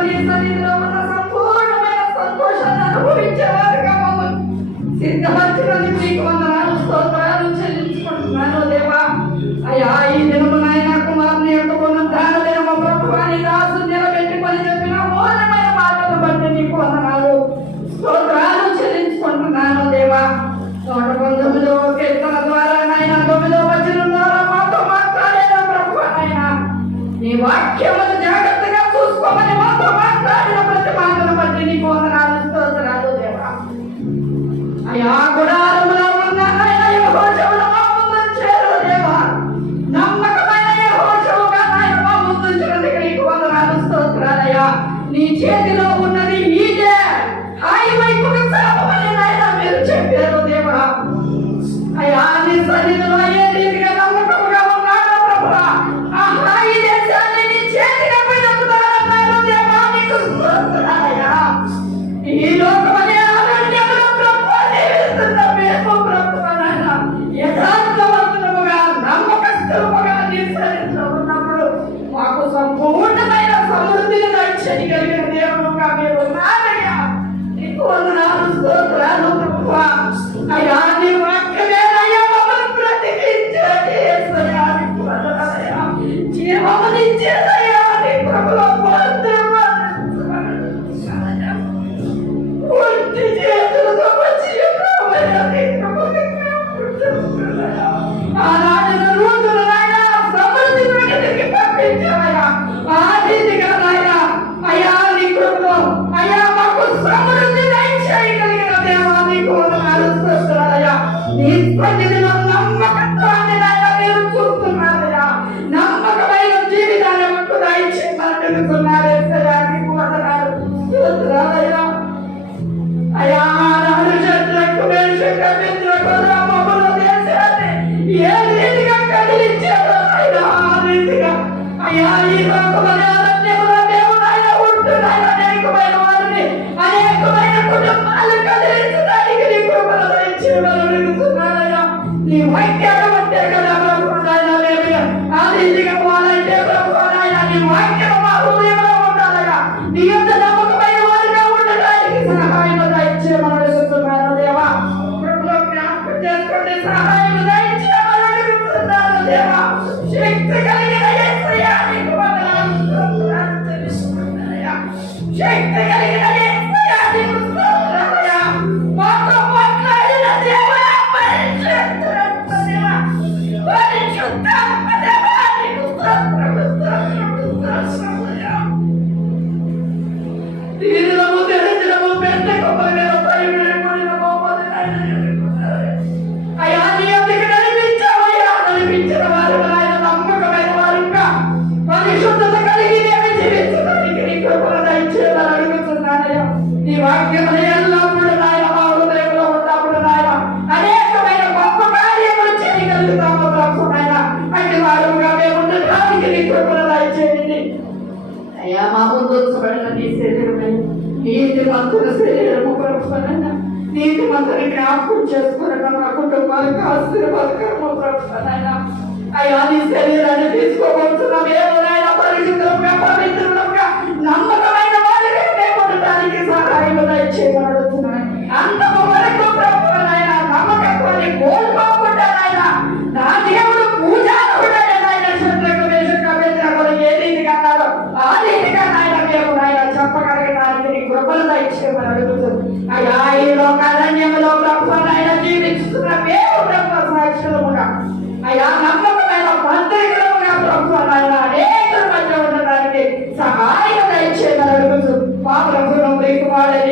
నీ సన్నిధిలో ఉన్న సంపూర్ణమైన సంతోషాన్ని అనుభవించేవారుగా మమ్మల్ని సిద్ధపరచినందుకు నీకు వందనాలు స్తోత్రాలు చెల్లించుకుంటున్నాను దేవా. అయ్యా ఈ దినము నాయన కుమారుని యొక్క పునరుద్ధాన దినము ప్రభువా నీ దాసు నిలబెట్టుకొని చెప్పిన మౌనమైన మాటలు బట్టి నీకు వందనాలు స్తోత్రాలు చెల్లించుకుంటున్నాను దేవా. 119వ కీర్తన ద్వారా నాయన 9వ వచనం ద్వారా మాతో మాట్లాడిన ప్రభువా నాయన నీ వాక్యమును జాగ్రత్తగా చూసుకోమని మాతో మాట్లాడిన ప్రతి మాటను బట్టి నీకు వందనాలు స్తోత్రాలు దేవా. అయ్యా గుడారములో ఉన్న నాయన యెహోషువను మా ముందు చేరు దేవా. నమ్మకమైన యెహోషువగా నాయన మా ముందు చేరుటకు నీకు వందనాలు స్తోత్రాలయ్యా. నీ చేతిలో ఉన్నది ఇదే హాయి వైపుకు సాగమని నాయన మీరు చెప్పారు దేవా. అయ్యా నీ సన్నిధిలో ఏ రీతిగా నమ్మకముగా ఉన్నాడో ప్రభువా ఆ హాయి దేశాన్ని నీ చేతికి అప్పగిస్తున్నారన్నారు దేవా. నీకు స్తోత్రాలయ్యా. ఈ లోకమనే అరణ్యంలో ప్రభువా జీవిస్తున్న మేము ప్రభువా నాయన యథార్థవంతులముగా నమ్మకస్తులముగా నీ సన్నిధిలో ఉన్నప్పుడు మాకు సంపూర్ణమైన సమృద్ధిని దయచేయగలిగిన దేవుడుగా మీరు ఉన్నారయ్యా. నీకు వందనాలు స్తోత్రాలు ప్రభువా. అయ్యా నీ వాక్యమేనయ్యా మమ్మల్ని బ్రతికించేది యేసయ్యా. నీకు వందనాలయ్యా. జీవమునిచ్చేదయ్యా నీ ప్రభువా. ఒంటి చేతులతో వచ్చి ప్రభువయ్యా నీ ప్రభువుని జ్ఞాపకం ఆనాడు రోజులు నాయన సమృద్ధి ప్రగతికి పంపించావయ్యా. ఆ రీతిగా నాయన అయ్యా నీ కృపలో అయ్యా మాకు సమృద్ధి దయచేయగలిగిన దేవా నీకు వందనాలు స్తోత్రాలయ్యా. నీ సన్నిధిలో నమ్మకత్వాన్ని నాయన మీరు చూస్తున్నారయ్యా. నమ్మకమైన జీవితాన్ని మాకు దయచేయమని అడుగుతున్నారు యేసయ్యా. నీకు వందనాలు స్తోత్రాలయ్యా. అయ్యా ఆనాడు శత్రుకు మేషకు అబేద్నెగో మమ్మల్ని దేశాన్ని ఏ రీతిగా కదిలించారో నాయనా ఆ రీతిగా అయ్యా ఈ లోకమనే అరణ్యములో మేము నాయన ఉంటున్నాయన అనేకమైన వారిని అనేకమైన కుటుంబాలు కదిలించడానికి నీ కృపను దయచేయమని అడుగుతున్నానయ్యా. నీ వాక్యాలు అంటే కదా ప్రభువా నాయన మేము ఆ రీతిగా పోవాలంటే ప్రభువా నాయన నీ వాక్యం మా హృదయంలో ఉండాలయ్యా. నీ యొక్క నమ్మకమైన వారిగా ఉండడానికి సహాయం దయచేయమని అడుగుతున్నాను దేవా. ప్రభువా జ్ఞాపకం చేసుకోండి సహాయం దయచేయమని అడుగుతున్నాను దేవా. శక్తి కలిగిన యేసయ్యా నీకు వందనాలు స్తోత్రాలు చెల్లిస్తున్నానయ్యా. శక్తి కలిగిన యేసయ్యా నీకు స్తోత్రాలయ్యా. మాతో మాట్లాడిన దేవా పరిశుద్ధాత్మ దేవా పరిశుద్ధాత్మ దేవా నీకు స్తోత్రాలు స్తోత్రాలయ్యా. తీరము తెరచడము పెద్దకు పగల పరిగెడుకుడిన మమ్మల్ని అయ్యా నీ అందుకు నడిపించావయ్యా. నడిపించిన వారు ఆయన నమ్మకమైన వారుగా పరిశుద్ధత కలిగి నేను జీవించడానికి నీ కృపను దయచేయమని అడుగుతున్నానయ్యా. నీ వాక్యమును ఎల్లప్పుడూ నాయన మా హృదయంలో ఉన్నప్పుడు నాయన అనేకమైన గొప్ప కార్యములు చేయగలుగుతాము ప్రభు నాయన. అట్టి వారుగా మేము ఉండడానికి నీ కృపను దయచేయండి అయ్యా. మా ముందు ఉంచబడిన నీ శరీరమే నీతి మంతుల శరీరము ప్రభుత్వనైన నీతి మంతుని జ్ఞాపకం చేసుకునక మా కుటుంబాలకు ఆశీర్వాదకరము ప్రభుత్వనైనా. అయ్యా నీ శరీరాన్ని తీసుకోబోతున్న మేము నాయన పరిశుద్ధంగా పవిత్రులుగా నమ్మకమైన వారిగా మేము ఉండడానికి సహాయం దయచేయమని అడుగుతున్నాను. అంతము వరకు ప్రభుత్వనైనా నమ్మకత్వాన్ని కోల్పోకుండా నాయన నా దేవుడు పూజారుడైన నాయన శత్రుకు మేషకు అబేద్నెగో ఏ రీతిగా అన్నారో ఆ రీతిగా నాయన మేము నాయన చెప్పగలగడానికి నీ కృపను దయచేయమని అడుగుతున్నాను. అయ్యా ఈ లోకారణ్యములో ప్రభుత్వనైనా జీవిస్తున్న మేము ప్రభు సాక్షులముగా అయ్యా నమ్మకమైన మంత్రికులముగా ప్రభుత్వనైనా అనేకుల మధ్య ఉండడానికి సహాయం దయచేయమని అడుగుతున్నాను. మా ప్రభుత్వం ప్రియకుమారుడైన